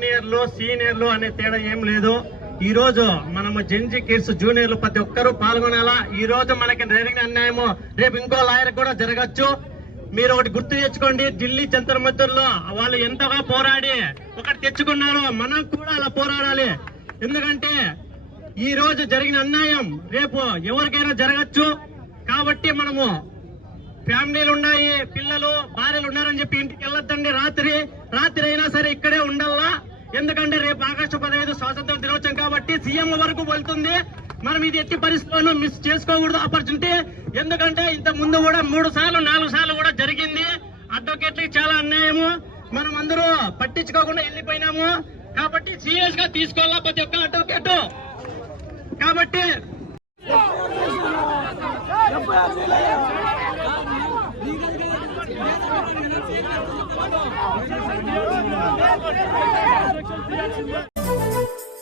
జూనియర్లు సీనియర్లు అనే తేడా ఏం లేదు. ఈ రోజు మనము జెన్జీ కిడ్స్ జూనియర్లు ప్రతి ఒక్కరూ పాల్గొనాలా. ఈ రోజు మనకి జరిగిన అన్యాయము రేపు ఇంకో లాయర్ కూడా జరగచ్చు. మీరు ఒకటి గుర్తు తెచ్చుకోండి, ఢిల్లీ జంతర్ మంతర్లో వాళ్ళు ఎంతగా పోరాడి ఒకటి తెచ్చుకున్నారు, మనం కూడా అలా పోరాడాలి. ఎందుకంటే ఈ రోజు జరిగిన అన్యాయం రేపు ఎవరికైనా జరగచ్చు. కాబట్టి మనము ఫ్యామిలీలు ఉన్నాయి, పిల్లలు భార్యలు ఉన్నారని చెప్పి ఇంటికి వెళ్ళొద్దండి. రాత్రి అయినా సరే ఇక్కడే ఉండాలా. ఎందుకంటే రేపు ఆగస్టు 15 స్వాతంత్ర దినోత్సవం కాబట్టి సీఎం వరకు వెళ్తుంది. మనం ఇది ఎట్టి పరిస్థితుల్లో మిస్ చేసుకోకూడదు ఆపర్చునిటీ. ఎందుకంటే ఇంత ముందు కూడా 3 సార్లు 4 సార్లు కూడా జరిగింది. అడ్వకేట్లకి చాలా అన్యాయము, మనం అందరూ పట్టించుకోకుండా వెళ్ళిపోయినాము. కాబట్టి సీరియస్ గా తీసుకోవాలా ప్రతి ఒక్క అడ్వకేట్. కాబట్టి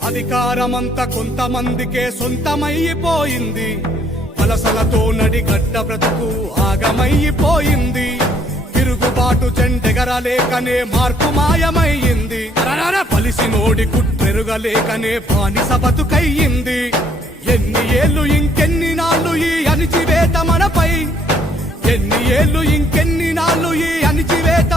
అధికారమంతా కొంతమందికే సొంతమైపోయింది. వలసలతో నడిగడ్డ బ్రతుకు ఆగమైపోయింది. తిరుగుబాటు చెండెగరలేకనే మార్పు మాయమయ్యింది. పలిసినోడి కుట్రెరుగలేకనే బానిస బతుకయ్యింది. ఎన్ని ఏళ్ళు ఇంకెన్ని నాళ్ళు ఈ అణిచివేత మనపై, ఎన్ని ఏళ్ళు ఇంకెన్ని నాళ్ళు ఈ అణిచివేత